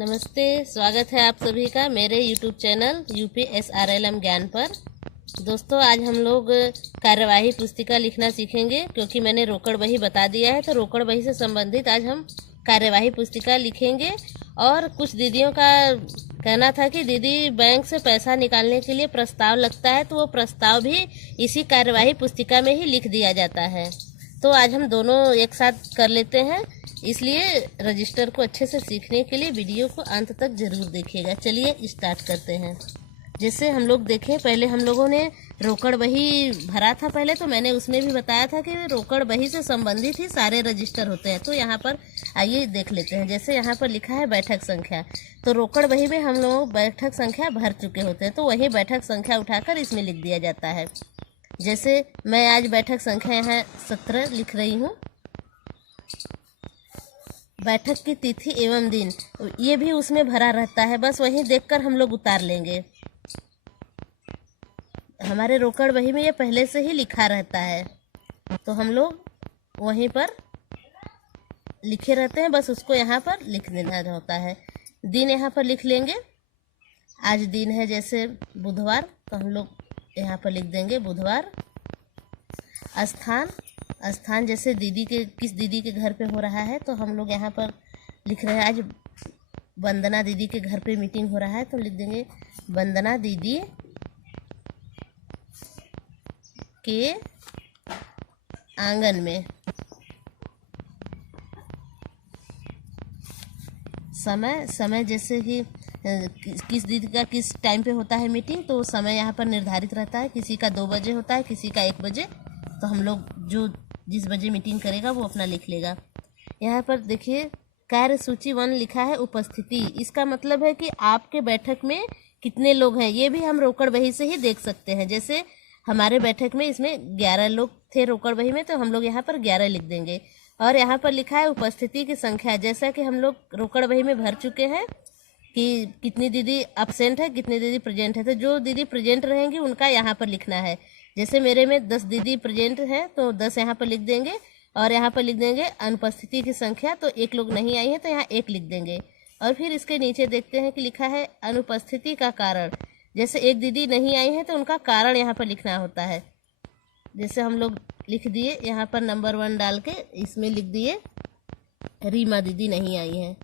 नमस्ते, स्वागत है आप सभी का मेरे YouTube चैनल UPSRLM ज्ञान पर। दोस्तों, आज हम लोग कार्यवाही पुस्तिका लिखना सीखेंगे क्योंकि मैंने रोकड़ बही बता दिया है। तो रोकड़ बही से संबंधित आज हम कार्यवाही पुस्तिका लिखेंगे। और कुछ दीदियों का कहना था कि दीदी बैंक से पैसा निकालने के लिए प्रस्ताव लगता है, तो वो प्रस्ताव भी इसी कार्यवाही पुस्तिका में ही लिख दिया जाता है। तो आज हम दोनों एक साथ कर लेते हैं, इसलिए रजिस्टर को अच्छे से सीखने के लिए वीडियो को अंत तक जरूर देखिएगा। चलिए स्टार्ट करते हैं। जैसे हम लोग देखें, पहले हम लोगों ने रोकड़ बही भरा था पहले, तो मैंने उसमें भी बताया था कि रोकड़ बही से संबंधित ही सारे रजिस्टर होते हैं। तो यहाँ पर आइए देख लेते हैं। जैसे यहाँ पर लिखा है बैठक संख्या, तो रोकड़ बही में हम लोग बैठक संख्या भर चुके होते हैं, तो वही बैठक संख्या उठाकर इसमें लिख दिया जाता है। जैसे मैं आज बैठक संख्या यहाँ 17 लिख रही हूँ। बैठक की तिथि एवं दिन ये भी उसमें भरा रहता है, बस वहीं देखकर हम लोग उतार लेंगे। हमारे रोकड़ बही में ये पहले से ही लिखा रहता है, तो हम लोग वहीं पर लिखे रहते हैं, बस उसको यहाँ पर लिख देना होता है। दिन यहाँ पर लिख लेंगे। आज दिन है जैसे बुधवार, तो हम लोग यहाँ पर लिख देंगे बुधवार। स्थान जैसे दीदी के किस दीदी के घर पे हो रहा है, तो हम लोग यहाँ पर लिख रहे हैं आज वंदना दीदी के घर पे मीटिंग हो रहा है, तो लिख देंगे वंदना दीदी के आंगन में। समय जैसे कि किस दीदी का किस टाइम पे होता है मीटिंग, तो समय यहाँ पर निर्धारित रहता है। किसी का 2 बजे होता है, किसी का 1 बजे, तो हम लोग जो जिस बजे मीटिंग करेगा वो अपना लिख लेगा। यहाँ पर देखिए कार्य सूची 1 लिखा है उपस्थिति। इसका मतलब है कि आपके बैठक में कितने लोग हैं, ये भी हम रोकड़ बही से ही देख सकते हैं। जैसे हमारे बैठक में इसमें 11 लोग थे रोकड़ बही में, तो हम लोग यहाँ पर 11 लिख देंगे। और यहाँ पर लिखा है उपस्थिति की संख्या, जैसा कि हम लोग रोकड़ बही में भर चुके हैं कि कितनी दीदी अब्सेंट है, कितनी दीदी प्रेजेंट है। तो जो दीदी प्रेजेंट रहेंगी उनका यहाँ पर लिखना है। जैसे मेरे में 10 दीदी प्रेजेंट है, तो 10 यहाँ पर लिख देंगे। और यहाँ पर लिख देंगे अनुपस्थिति की संख्या, तो 1 लोग नहीं आई है, तो यहाँ 1 लिख देंगे। और फिर इसके नीचे देखते हैं कि लिखा है अनुपस्थिति का कारण। जैसे एक दीदी नहीं आई है, तो उनका कारण यहाँ पर लिखना होता है। जैसे हम लोग लिख दिए यहाँ पर नंबर 1 डाल के, इसमें लिख दिए रीमा दीदी नहीं आई है।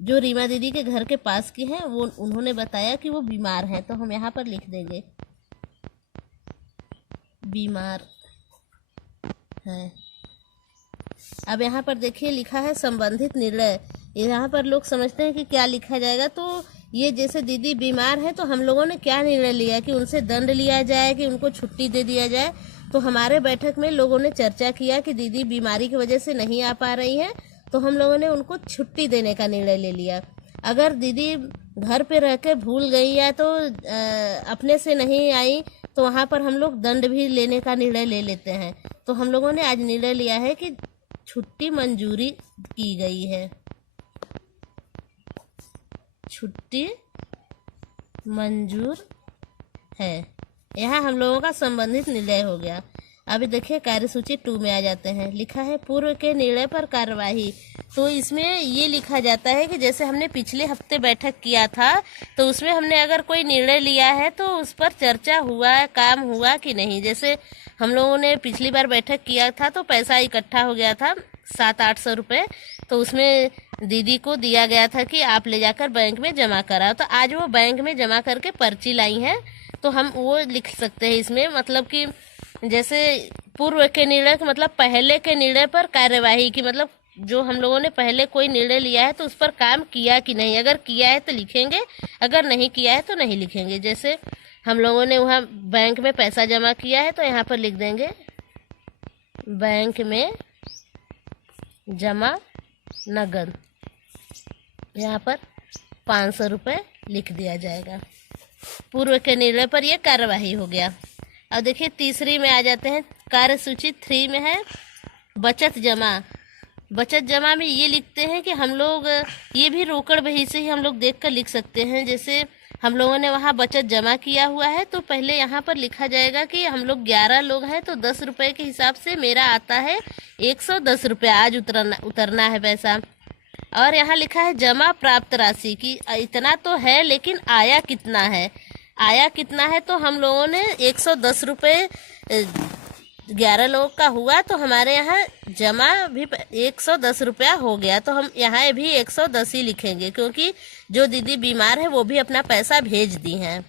जो रीमा दीदी के घर के पास की हैं, वो उन्होंने बताया कि वो बीमार हैं, तो हम यहाँ पर लिख देंगे बीमार है। अब यहाँ पर देखिए लिखा है संबंधित निर्णय। यहाँ पर लोग समझते हैं कि क्या लिखा जाएगा, तो ये जैसे दीदी बीमार है, तो हम लोगों ने क्या निर्णय लिया कि उनसे दंड लिया जाए कि उनको छुट्टी दे दिया जाए। तो हमारे बैठक में लोगों ने चर्चा किया कि दीदी बीमारी की वजह से नहीं आ पा रही है, तो हम लोगों ने उनको छुट्टी देने का निर्णय ले लिया। अगर दीदी घर पे रह के भूल गई या तो अपने से नहीं आई, तो वहाँ पर हम लोग दंड भी लेने का निर्णय ले लेते हैं। तो हम लोगों ने आज निर्णय लिया है कि छुट्टी मंजूरी की गई है, छुट्टी मंजूर है। यहाँ हम लोगों का संबंधित निर्णय हो गया। अभी देखिए कार्यसूची 2 में आ जाते हैं। लिखा है पूर्व के निर्णय पर कार्यवाही। तो इसमें ये लिखा जाता है कि जैसे हमने पिछले हफ्ते बैठक किया था, तो उसमें हमने अगर कोई निर्णय लिया है तो उस पर चर्चा हुआ, काम हुआ कि नहीं। जैसे हम लोगों ने पिछली बार बैठक किया था, तो पैसा इकट्ठा हो गया था 700-800 रुपये, तो उसमें दीदी को दिया गया था कि आप ले जाकर बैंक में जमा कराओ। तो आज वो बैंक में जमा करके पर्ची लाई हैं, तो हम वो लिख सकते हैं इसमें। मतलब कि जैसे पूर्व के निर्णय का मतलब पहले के निर्णय पर कार्यवाही की, मतलब जो हम लोगों ने पहले कोई निर्णय लिया है तो उस पर काम किया कि नहीं। अगर किया है तो लिखेंगे, अगर नहीं किया है तो नहीं लिखेंगे। जैसे हम लोगों ने वहाँ बैंक में पैसा जमा किया है, तो यहाँ पर लिख देंगे बैंक में जमा नगद। यहाँ पर 500 रुपये लिख दिया जाएगा। पूर्व के निर्णय पर यह कार्यवाही हो गया। अब देखिए तीसरी में आ जाते हैं। कार्यसूची 3 में है बचत जमा। बचत जमा में ये लिखते हैं कि हम लोग ये भी रोकड़ बही से ही हम लोग देखकर लिख सकते हैं। जैसे हम लोगों ने वहाँ बचत जमा किया हुआ है, तो पहले यहाँ पर लिखा जाएगा कि हम लोग 11 लोग हैं, तो 10 रुपये के हिसाब से मेरा आता है 110 रुपये। आज उतरना है पैसा। और यहाँ लिखा है जमा प्राप्त राशि की इतना तो है, लेकिन आया कितना है, आया कितना है। तो हम लोगों ने 110 रुपये 11 लोगों का हुआ, तो हमारे यहाँ जमा भी 110 रुपया हो गया। तो हम यहाँ भी 110 ही लिखेंगे, क्योंकि जो दीदी बीमार है वो भी अपना पैसा भेज दी हैं।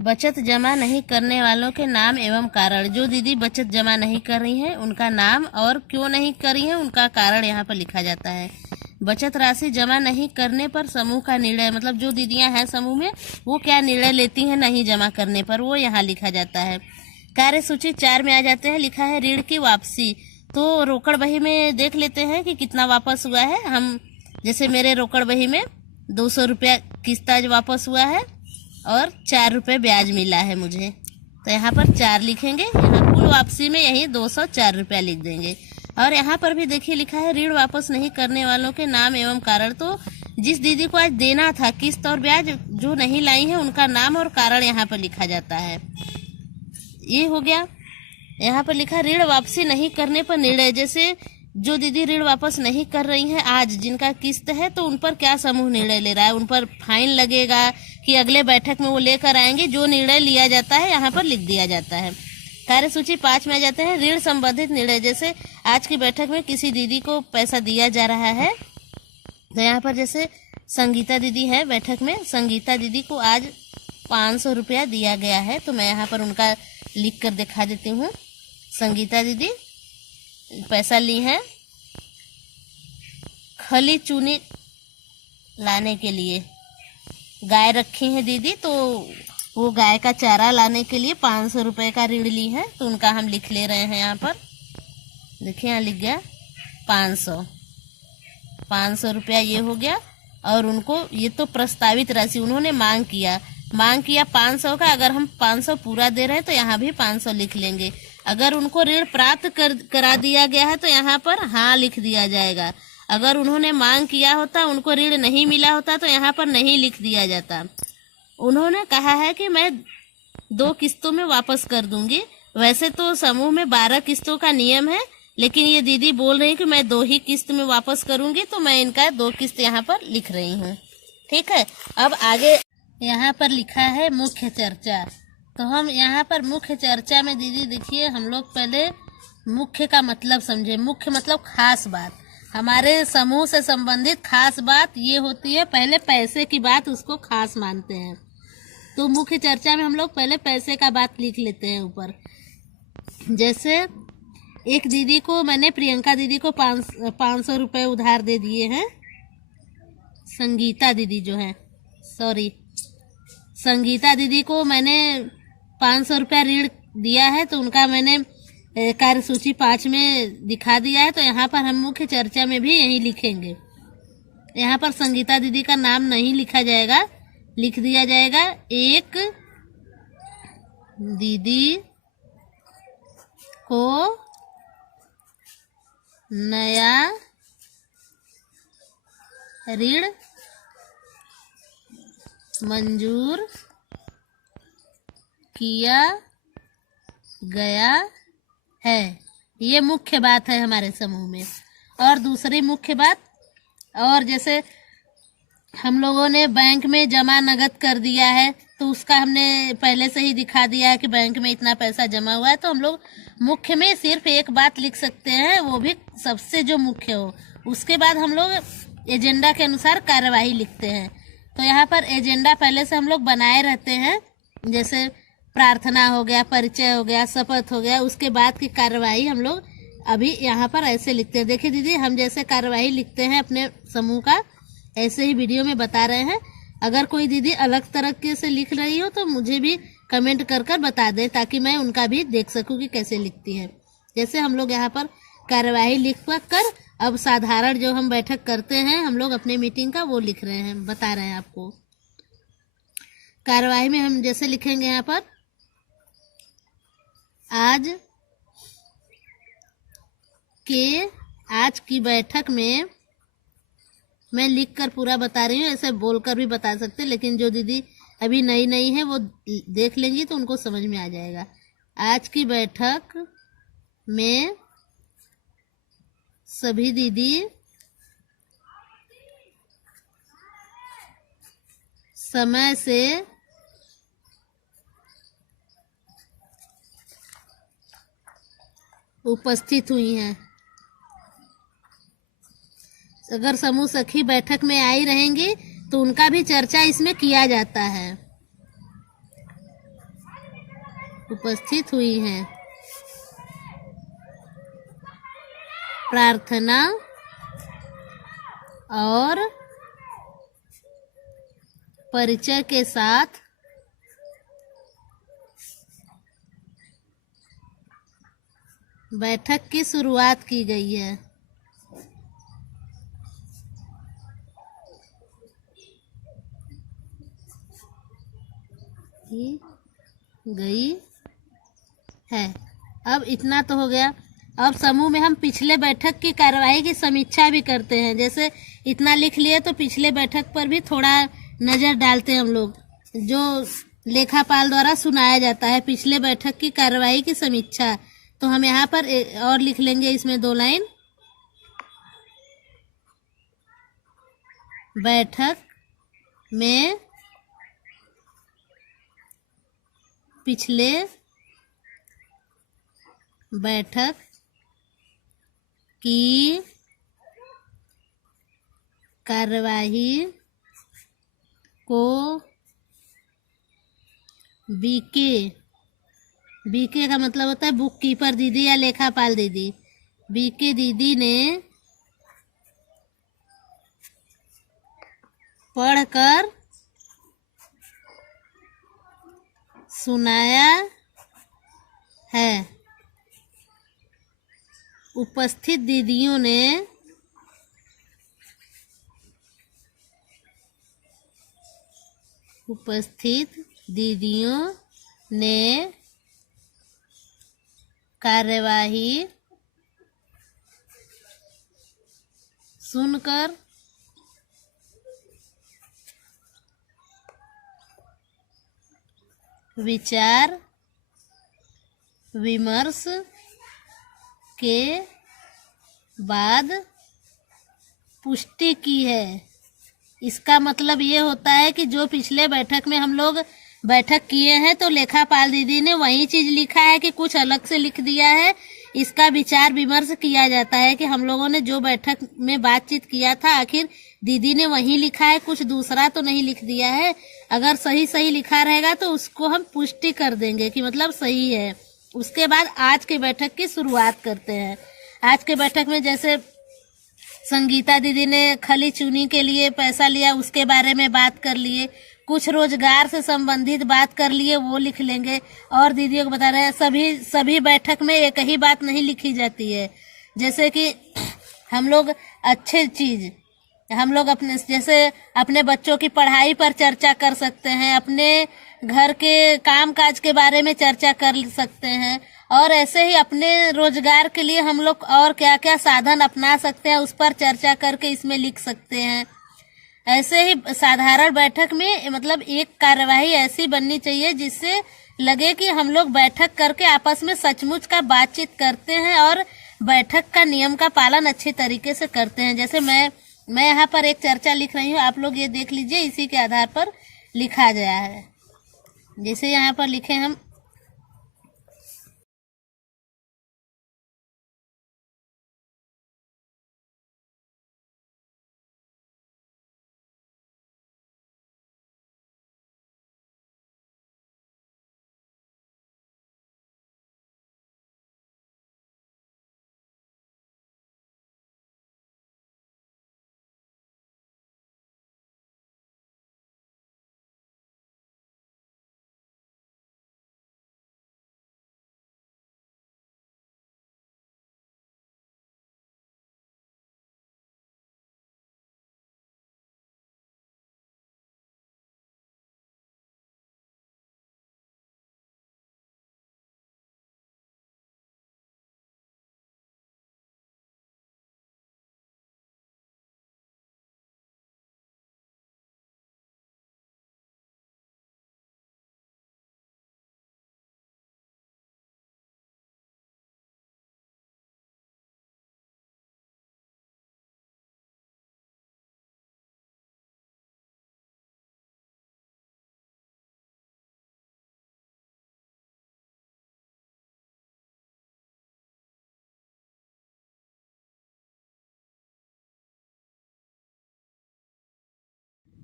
बचत जमा नहीं करने वालों के नाम एवं कारण। जो दीदी बचत जमा नहीं कर रही हैं उनका नाम और क्यों नहीं करी है उनका कारण यहाँ पर लिखा जाता है। बचत राशि जमा नहीं करने पर समूह का निर्णय, मतलब जो दीदियां हैं समूह में वो क्या निर्णय लेती हैं नहीं जमा करने पर, वो यहाँ लिखा जाता है। कार्य सूची 4 में आ जाते हैं, लिखा है ऋण की वापसी। तो रोकड़ बही में देख लेते हैं कि कितना वापस हुआ है। हम जैसे मेरे रोकड़ बही में 200 रुपया किस्त आज वापस हुआ है और 4 रुपये ब्याज मिला है मुझे, तो यहाँ पर 4 लिखेंगे। यहाँ कुल वापसी में यही 204 रुपया लिख देंगे। और यहाँ पर भी देखिए लिखा है ऋण वापस नहीं करने वालों के नाम एवं कारण। तो जिस दीदी को आज देना था किस्त और ब्याज जो नहीं लाई है उनका नाम और कारण यहाँ पर लिखा जाता है। ये हो गया। यहाँ पर लिखा ऋण वापसी नहीं करने पर निर्णय, जैसे जो दीदी ऋण वापस नहीं कर रही हैं आज जिनका किस्त है, तो उन पर क्या समूह निर्णय ले रहा है, उन पर फाइन लगेगा कि अगले बैठक में वो लेकर आएंगे। जो निर्णय लिया जाता है यहाँ पर लिख दिया जाता है। कार्य सूची 5 में आ जाते हैं ऋण संबंधित निर्णय, जैसे आज की बैठक में किसी दीदी को पैसा दिया जा रहा है, तो यहाँ पर जैसे संगीता दीदी है बैठक में, संगीता दीदी को आज 500 रुपया दिया गया है, तो मैं यहाँ पर उनका लिख कर दिखा देती हूँ। संगीता दीदी पैसा ली है खली चूनी लाने के लिए, गाय रखी है दीदी, तो वो गाय का चारा लाने के लिए 500 रुपये का ऋण ली है, तो उनका हम लिख ले रहे हैं। यहाँ पर देखिए यहाँ लिख गया 500 रुपया ये हो गया। और उनको ये तो प्रस्तावित राशि उन्होंने मांग किया 500 का, अगर हम 500 पूरा दे रहे हैं तो यहाँ भी 500 लिख लेंगे। अगर उनको ऋण प्राप्त करा दिया गया है तो यहाँ पर हाँ लिख दिया जाएगा। अगर उन्होंने मांग किया होता, उनको ऋण नहीं मिला होता, तो यहाँ पर नहीं लिख दिया जाता। उन्होंने कहा है कि मैं 2 किस्तों में वापस कर दूंगी। वैसे तो समूह में 12 किस्तों का नियम है, लेकिन ये दीदी बोल रही है कि मैं 2 ही किस्त में वापस करूंगी, तो मैं इनका 2 किस्त यहाँ पर लिख रही हूँ। ठीक है। अब आगे यहाँ पर लिखा है मुख्य चर्चा। तो हम यहाँ पर मुख्य चर्चा में दीदी देखिए, हम लोग पहले मुख्य का मतलब समझे। मुख्य मतलब खास बात, हमारे समूह से संबंधित खास बात ये होती है। पहले पैसे की बात उसको खास मानते हैं, तो मुख्य चर्चा में हम लोग पहले पैसे का बात लिख लेते हैं ऊपर। जैसे एक दीदी को मैंने, प्रियंका दीदी को 500 रुपये उधार दे दिए हैं। संगीता दीदी जो है, सॉरी, संगीता दीदी को मैंने 500 रुपया ऋण दिया है, तो उनका मैंने कार्य सूची 5 में दिखा दिया है। तो यहाँ पर हम मुख्य चर्चा में भी यही लिखेंगे। यहाँ पर संगीता दीदी का नाम नहीं लिखा जाएगा, लिख दिया जाएगा एक दीदी को नया ऋण मंजूर किया गया है। ये मुख्य बात है हमारे समूह में। और दूसरी मुख्य बात, और जैसे हम लोगों ने बैंक में जमा नगद कर दिया है, तो उसका हमने पहले से ही दिखा दिया है कि बैंक में इतना पैसा जमा हुआ है, तो हम लोग मुख्य में सिर्फ एक बात लिख सकते हैं, वो भी सबसे जो मुख्य हो। उसके बाद हम लोग एजेंडा के अनुसार कार्यवाही लिखते हैं। तो यहाँ पर एजेंडा पहले से हम लोग बनाए रहते हैं, जैसे प्रार्थना हो गया, परिचय हो गया, शपथ हो गया, उसके बाद की कार्यवाही हम लोग अभी यहाँ पर ऐसे लिखते हैं। देखिए दीदी, हम जैसे कार्यवाही लिखते हैं अपने समूह का, ऐसे ही वीडियो में बता रहे हैं। अगर कोई दीदी अलग तरीके से लिख रही हो तो मुझे भी कमेंट कर कर बता दें, ताकि मैं उनका भी देख सकूं कि कैसे लिखती है। जैसे हम लोग यहाँ पर कार्यवाही लिख कर अब साधारण जो हम बैठक करते हैं हम लोग अपने मीटिंग का, वो लिख रहे हैं, बता रहे हैं आपको। कार्यवाही में हम जैसे लिखेंगे यहाँ पर, आज की बैठक में, मैं लिखकर पूरा बता रही हूँ, ऐसे बोलकर भी बता सकते, लेकिन जो दीदी अभी नई नई है वो देख लेंगी तो उनको समझ में आ जाएगा। आज की बैठक में सभी दीदी समय से उपस्थित हुई हैं। अगर समूह सखी बैठक में आई रहेंगी तो उनका भी चर्चा इसमें किया जाता है। उपस्थित हुई हैं। प्रार्थना और परिचय के साथ बैठक की शुरुआत की गई है। की गई है। अब इतना तो हो गया। अब समूह में हम पिछले बैठक की कार्यवाही की समीक्षा भी करते हैं। जैसे इतना लिख लिए तो पिछले बैठक पर भी थोड़ा नज़र डालते हैं हम लोग, जो लेखापाल द्वारा सुनाया जाता है। पिछले बैठक की कार्यवाही की समीक्षा, तो हम यहाँ पर और लिख लेंगे इसमें 2 लाइन। बैठक में पिछले बैठक की कार्यवाही को बीके का मतलब होता है बुक कीपर दीदी या लेखापाल दीदी। बीके दीदी ने पढ़कर सुनाया है। उपस्थित दीदियों ने कार्यवाही सुनकर विचार विमर्श के बाद पुष्टि की है। इसका मतलब ये होता है कि जो पिछले बैठक में हम लोग बैठक किए हैं तो लेखापाल दीदी ने वही चीज लिखा है कि कुछ अलग से लिख दिया है। इसका विचार विमर्श किया जाता है कि हम लोगों ने जो बैठक में बातचीत किया था आखिर दीदी ने वही लिखा है, कुछ दूसरा तो नहीं लिख दिया है। अगर सही सही लिखा रहेगा तो उसको हम पुष्टि कर देंगे कि मतलब सही है। उसके बाद आज के बैठक की शुरुआत करते हैं। आज के बैठक में जैसे संगीता दीदी ने खली चूनी के लिए पैसा लिया, उसके बारे में बात कर लिए। कुछ रोजगार से संबंधित बात कर लिए, वो लिख लेंगे। और दीदियों को बता रहे हैं सभी बैठक में एक ही बात नहीं लिखी जाती है। जैसे कि हम लोग अच्छे चीज हम लोग अपने बच्चों की पढ़ाई पर चर्चा कर सकते हैं, अपने घर के काम काज के बारे में चर्चा कर सकते हैं, और ऐसे ही अपने रोजगार के लिए हम लोग और क्या क्या साधन अपना सकते हैं उस पर चर्चा करके इसमें लिख सकते हैं। ऐसे ही साधारण बैठक में मतलब एक कार्यवाही ऐसी बननी चाहिए जिससे लगे कि हम लोग बैठक करके आपस में सचमुच का बातचीत करते हैं और बैठक का नियम का पालन अच्छे तरीके से करते हैं। जैसे मैं यहाँ पर एक चर्चा लिख रही हूँ, आप लोग ये देख लीजिए, इसी के आधार पर लिखा गया है। जैसे यहाँ पर लिखे हम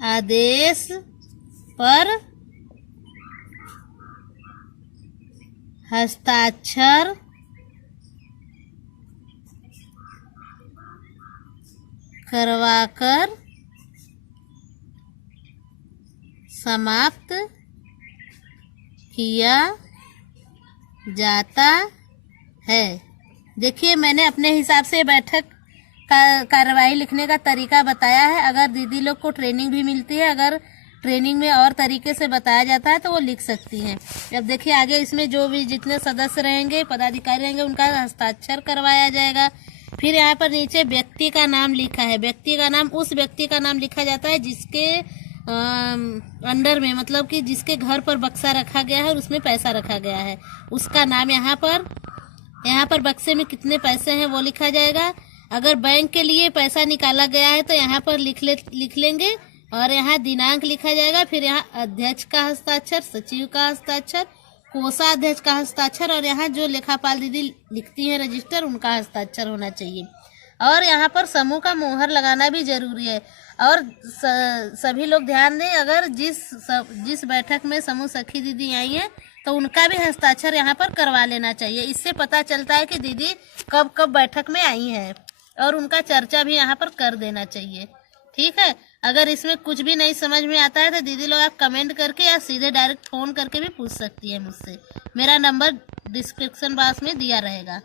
आदेश पर हस्ताक्षर करवाकर समाप्त किया जाता है। देखिए, मैंने अपने हिसाब से बैठक का कार्यवाही लिखने का तरीका बताया है। अगर दीदी लोग को ट्रेनिंग भी मिलती है, अगर ट्रेनिंग में और तरीके से बताया जाता है तो वो लिख सकती हैं। अब देखिए आगे इसमें जो भी जितने सदस्य रहेंगे, पदाधिकारी रहेंगे, उनका हस्ताक्षर करवाया जाएगा। फिर यहाँ पर नीचे व्यक्ति का नाम लिखा है। व्यक्ति का नाम उस व्यक्ति का नाम लिखा जाता है जिसके अंडर में, मतलब कि जिसके घर पर बक्सा रखा गया है और उसमें पैसा रखा गया है, उसका नाम यहाँ पर बक्से में कितने पैसे हैं वो लिखा जाएगा। अगर बैंक के लिए पैसा निकाला गया है तो यहाँ पर लिख लेंगे और यहाँ दिनांक लिखा जाएगा। फिर यहाँ अध्यक्ष का हस्ताक्षर, सचिव का हस्ताक्षर, कोषाध्यक्ष का हस्ताक्षर और यहाँ जो लेखापाल दीदी लिखती हैं रजिस्टर, उनका हस्ताक्षर होना चाहिए। और यहाँ पर समूह का मोहर लगाना भी जरूरी है। और सभी लोग ध्यान दें, अगर जिस बैठक में समूह सखी दीदी आई हैं तो उनका भी हस्ताक्षर यहाँ पर करवा लेना चाहिए। इससे पता चलता है कि दीदी कब कब बैठक में आई हैं और उनका चर्चा भी यहाँ पर कर देना चाहिए। ठीक है। अगर इसमें कुछ भी नहीं समझ में आता है तो दीदी लोग आप कमेंट करके या सीधे डायरेक्ट फ़ोन करके भी पूछ सकती है मुझसे। मेरा नंबर डिस्क्रिप्शन बॉक्स में दिया रहेगा।